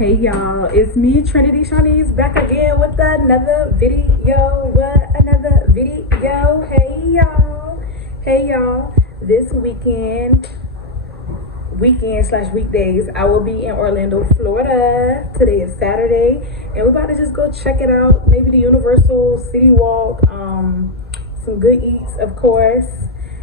Hey y'all, it's me Trinity Shawnee's back again with another video. Hey y'all, this weekend slash weekdays I will be in Orlando, Florida. Today is Saturday and we're about to just go check it out. Maybe the Universal City Walk, some good eats of course.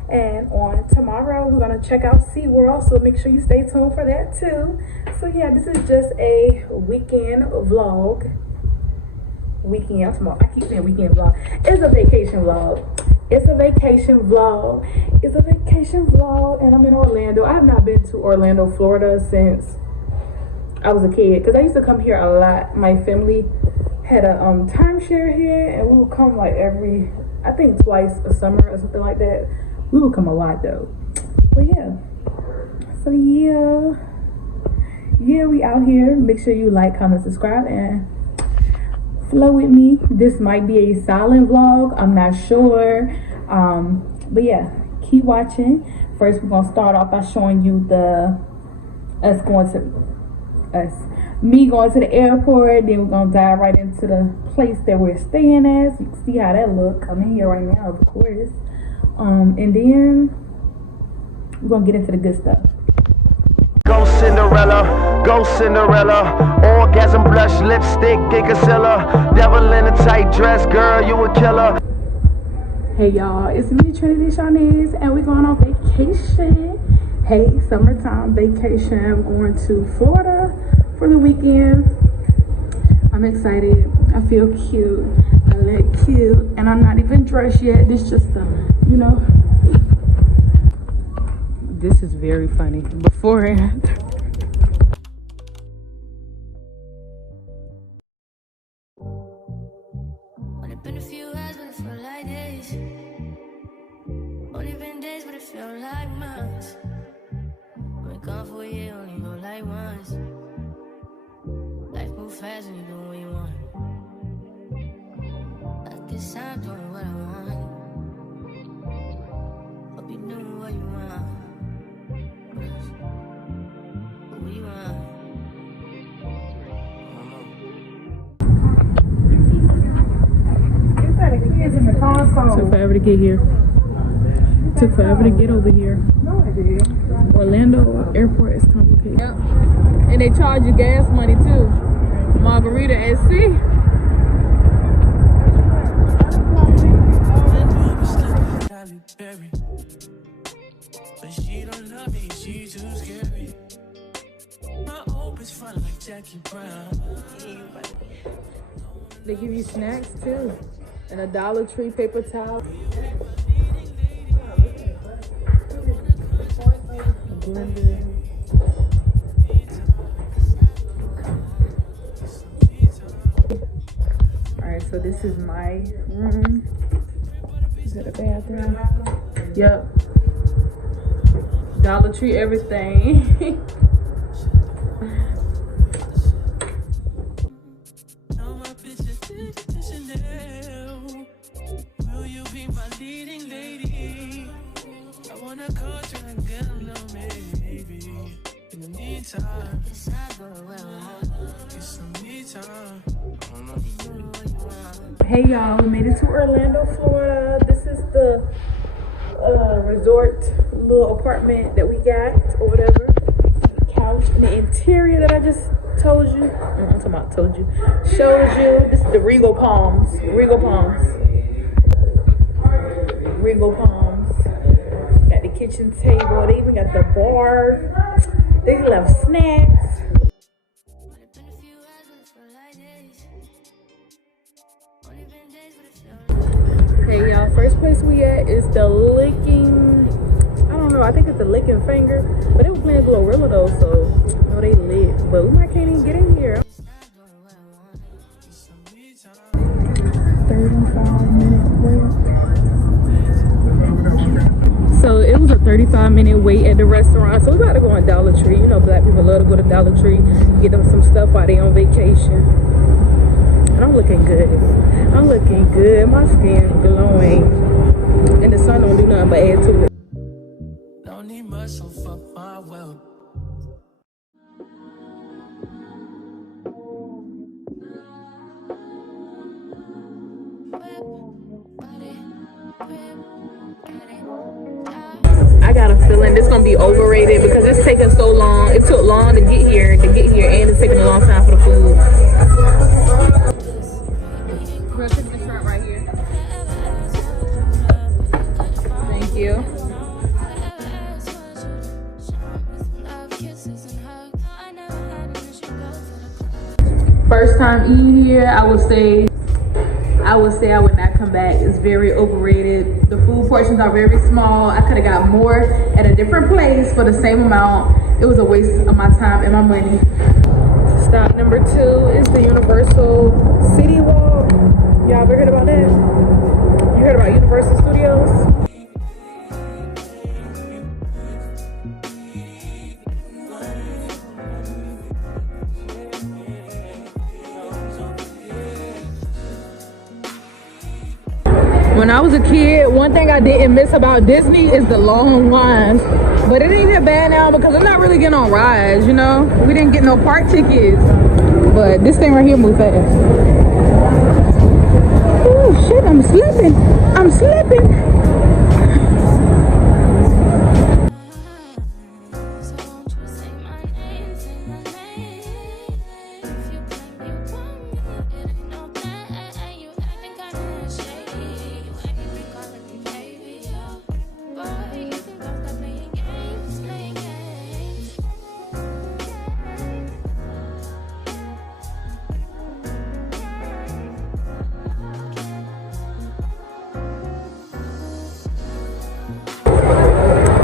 And on tomorrow, we're going to check out SeaWorld, so make sure you stay tuned for that too. So yeah, this is just a weekend vlog. I keep saying weekend vlog. It's a vacation vlog. And I'm in Orlando. I have not been to Orlando, Florida since I was a kid, because I used to come here a lot. My family had a timeshare here, and we would come like I think twice a summer or something like that. We would come a lot though. But yeah. So yeah, we out here. Make sure you like, comment, subscribe, and flow with me. This might be a silent vlog. I'm not sure. But yeah, keep watching. First, we're gonna start off by showing you me going to the airport. Then we're gonna dive right into the place that we're staying at. So you can see how that look. I'm in here right now, of course. And then we're gonna get into the good stuff. Go Cinderella, orgasm, blush, lipstick, Gigasilla, devil in a tight dress, girl, you a killer. Hey y'all, it's me Trinity Shawnee's, and we're going on vacation. Hey, summertime vacation. I'm going to Florida for the weekend. I'm excited. I feel cute. I look cute, and I'm not even dressed yet. This just this is very funny. Before and after. Only been a few hours, but it felt like days. Only been days, but it felt like months. Been gone for a year, only go like once. Life move fast and you do what you want. At this time, doing what I want. Hope you doing what you want. What you want? Took forever to get here. Took forever to get over here. Orlando airport is complicated. Yep. And they charge you gas money too. Margarita at sea. But she don't love me, she's too scary. My hope is fun like Jackie Brown. They give you snacks too. And a Dollar Tree paper towel. Blender. Alright, so this is my room. Is it a bathroom? Yep. Dollar Tree, everything. Will you be my leading lady? I wanna call you and get a little baby. In the meantime, get some me time. Hey y'all, we made it to Orlando, Florida. This is the resort little apartment that we got or whatever. Couch and the interior that I just told you. I'm talking about shows you. This is the Regal Palms. Got the kitchen table. They even got the bar. They love snacks. Hey y'all, first place we at is the Licking, I don't know, I think it's the Licking Finger, but they were playing Glorilla though, so no, they lit, but we might can't even get in here. 35-minute wait. So it was a 35-minute wait at the restaurant, so we about to go on Dollar Tree. You know, black people love to go to Dollar Tree, get them some stuff while they on vacation. And I'm looking good. My skin glowing. And the sun don't do nothing but add to it. Don't need much, so fuck my wealth. gonna be overrated because it's taking so long. It took long to get here, and it's taking a long time for the food. We're taking the shrimp right here. Thank you. First time eating here, I would say I would not come back. It's very overrated. The food portions are very small. I could have got more at a different place for the same amount. It was a waste of my time and my money. Stop number 2 is the Universal City Walk. Y'all ever heard about that? You heard about Universal Studios? When I was a kid, one thing I didn't miss about Disney is the long lines. But it ain't that bad now because I'm not really getting on rides, you know? We didn't get no park tickets. But this thing right here moved fast. Oh shit, I'm slipping. I'm slipping.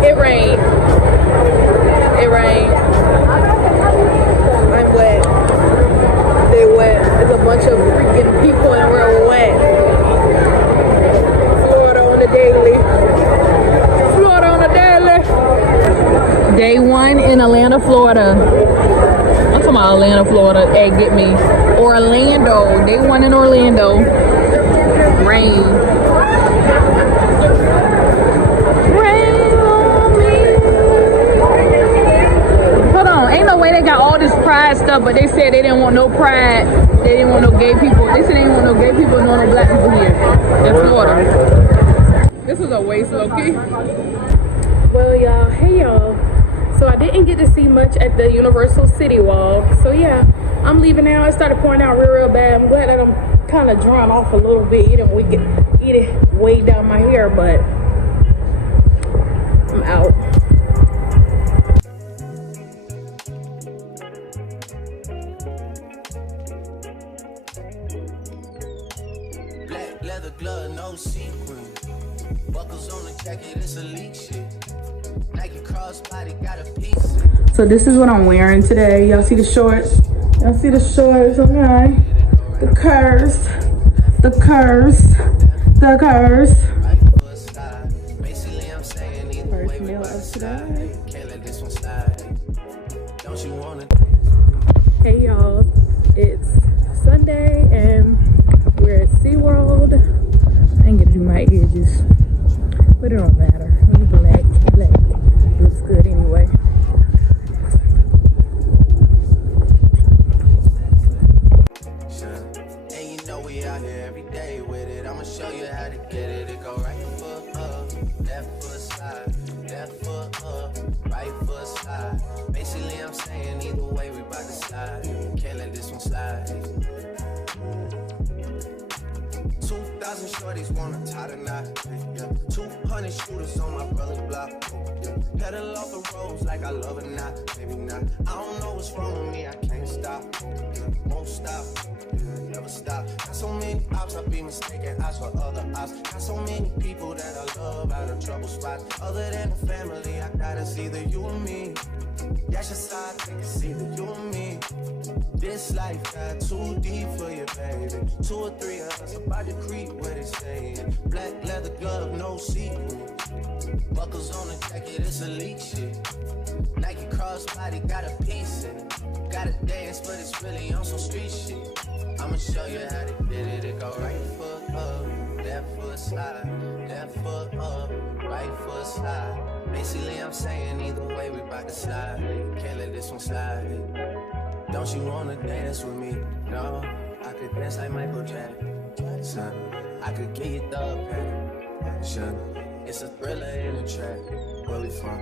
It rained. It rained. I'm wet. They wet. There's a bunch of freaking people and we're wet. Florida on the daily. Florida on the daily. Day 1 in Atlanta, Florida. I'm talking about Atlanta, Florida. Hey, get me. Orlando. Day 1 in Orlando. Rain. Ain't no way they got all this pride stuff, but they said they didn't want no pride. They didn't want no gay people. They said they didn't want no gay people nor no black people here in Florida. This was a waste, low-key. Well, y'all, hey y'all. So I didn't get to see much at the Universal City Walk. So yeah, I'm leaving now. It started pouring out real bad. I'm glad that I'm kind of drying off a little bit. It weighed down my hair, but I'm out. Leather glove, no sequin. Buckles on the jacket, it's elite shit. Nike crossbody got a piece. So this is what I'm wearing today. Y'all see the shorts? Y'all see the shorts, okay? The curves. The curves. The curves. Basically, I'm saying either way we about to slide. Can't let this one slide. Don't you wanna dance? Hey y'all, it's Sunday and we're at SeaWorld. I ain't gonna do my edges, but it don't matter. We black. Looks good anyway. And you know we out here every day with it. I'ma show you how to get it. It go right foot up, left foot slide, left foot up, right foot slide. Basically, I'm saying either way we about to slide. Can't let this one slide. 2,000 shorties wanna tie the knot. Yeah. 200 shooters on my brother's block. Yeah. Pedal off the roads like I love it, not, maybe not. I don't know what's wrong with me, I can't stop. Yeah. Won't stop, yeah. Never stop. Got so many ops, I be mistaken eyes for other ops. Got so many people that I love out of trouble spots. Other than the family, I gotta see either you or me. That's just how I think it's either you or me. This life got too deep for you, baby. 2 or 3 of us about to creep where they staying. Black leather glove, no sequin. Buckles on the jacket, it's elite shit. Nike crossbody got a piece in it. Gotta dance, but it's really on some street shit. I'ma show you how to get it. It go right foot up, left foot slide, left foot up, right foot slide. Basically, I'm saying either way we bout to slide. Can't let this one slide. Don't you wanna dance with me? No, I could dance like Michael Jackson. I could get you the passion. It's a thriller in the track. Where we from?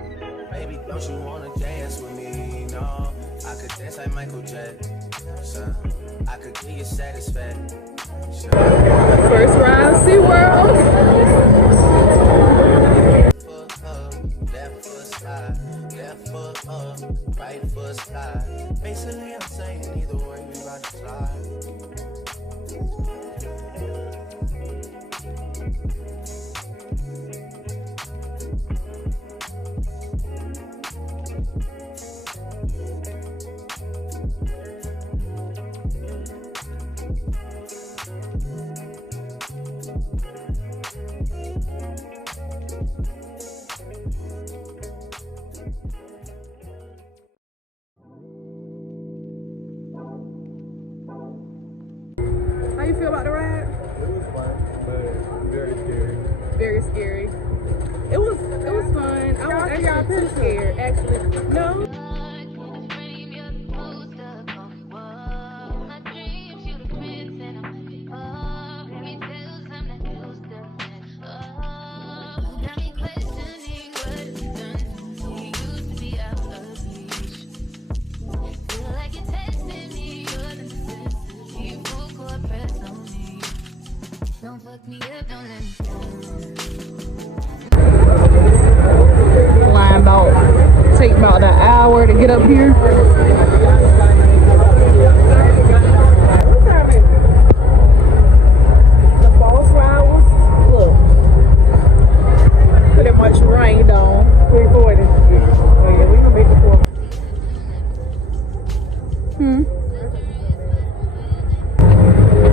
Baby, don't you wanna dance with me? No, I could dance like Michael Jackson. I could give you satisfaction. First ride of SeaWorld. Foot up, left foot slide, left foot up, right foot slide. Basically, I'm saying either way, we about to slide. How you feel about the ride? It was fun, but very scary. Very scary. It was fun. I was actually too scared. Actually, no. Don't fuck me up, don't let me down. Flying about, take about an hour to get up here. The false ride was, look, pretty much rained on. 340. Oh yeah, we can make it for.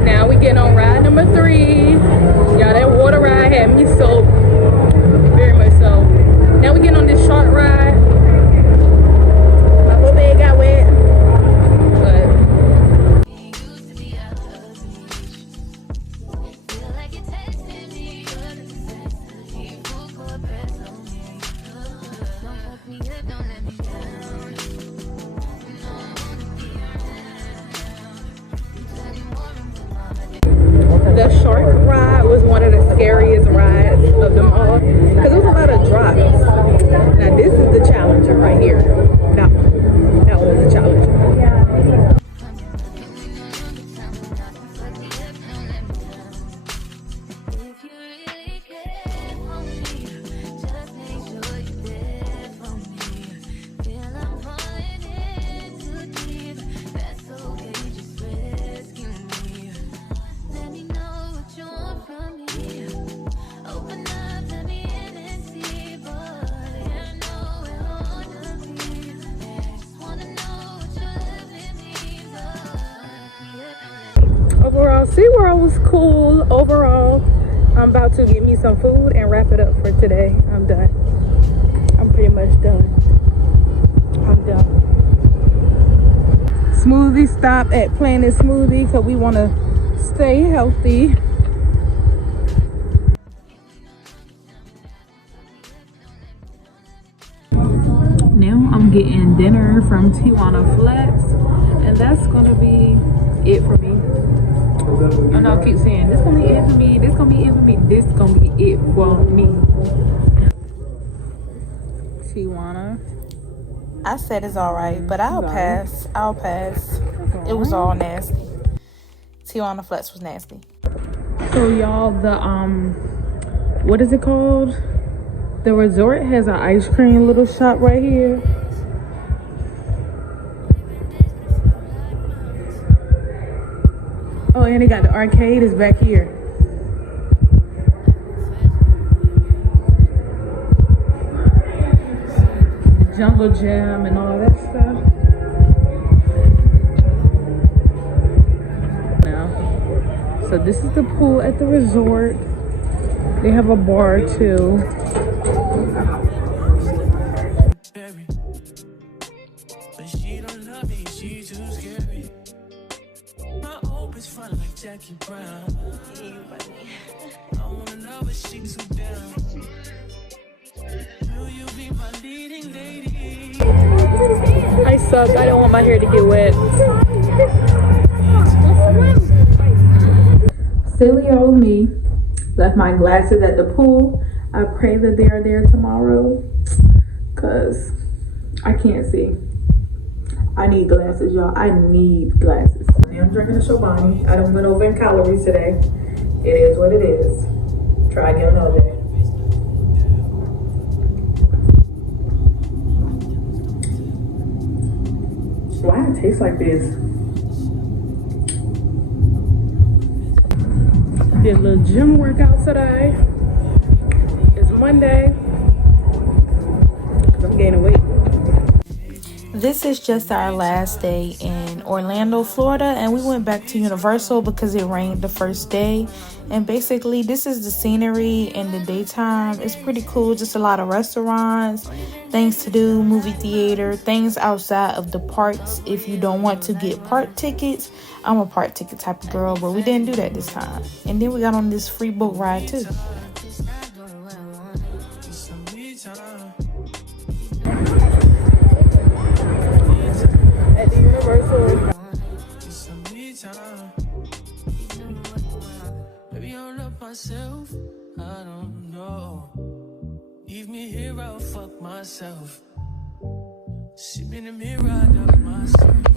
Now we get on ride number 3. Y'all, that water ride had me soaked. Very much so. Now we get on this short ride. My whole bag got wet. But the shark ride was one of the scariest rides of them all because there was a lot of drops. Now this is the Challenger right here. That was the Challenger. If you really care for me, just make sure you're there for me. Feel I'm falling in too deep. That's okay, just rescue me. Let me know what you want from me. Open up, let me in and see. But I know where I wanna be. Just wanna know what your loving means. Overall, SeaWorld was cool. Overall, I'm about to get me some food and wrap it up for today. I'm done. I'm pretty much done. I'm done. Smoothie stop at Planet Smoothie because we want to stay healthy. Now I'm getting dinner from Tijuana Flats, and that's gonna be it for me. And I'll keep saying this gonna be it for me, this gonna be it for me, this gonna be it for me. Tijuana. I said it's alright, but I'll pass. It was all nasty. Tijuana Flats was nasty. So y'all, the what is it called? The resort has an ice cream little shop right here. Oh, and they got the arcade is back here. The jungle gym and all that stuff. Now, so this is the pool at the resort. They have a bar too. But she don't love me, she too scary. My hope is fun like Jackie Brown. I wanna know if she too down. Will you be my leading lady? I suck. I don't want my hair to get wet. Silly old me left my glasses at the pool. I pray that they are there tomorrow. because I can't see. I need glasses, y'all. I need glasses. I'm drinking a Chobani. I done went over in calories today. It is what it is. Try again another day. Why does it taste like this? Did a little gym workout today. It's Monday. I'm gaining weight. This is just our last day in Orlando, Florida, and we went back to Universal because it rained the first day. And basically, this is the scenery in the daytime. It's pretty cool. Just a lot of restaurants, things to do, movie theater, things outside of the parks. If you don't want to get park tickets, I'm a park ticket type of girl, but we didn't do that this time. And then we got on this free boat ride too. At the Universal. Maybe I'll love myself. I don't know. Leave me here, I'll fuck myself. See me in the mirror, I love myself.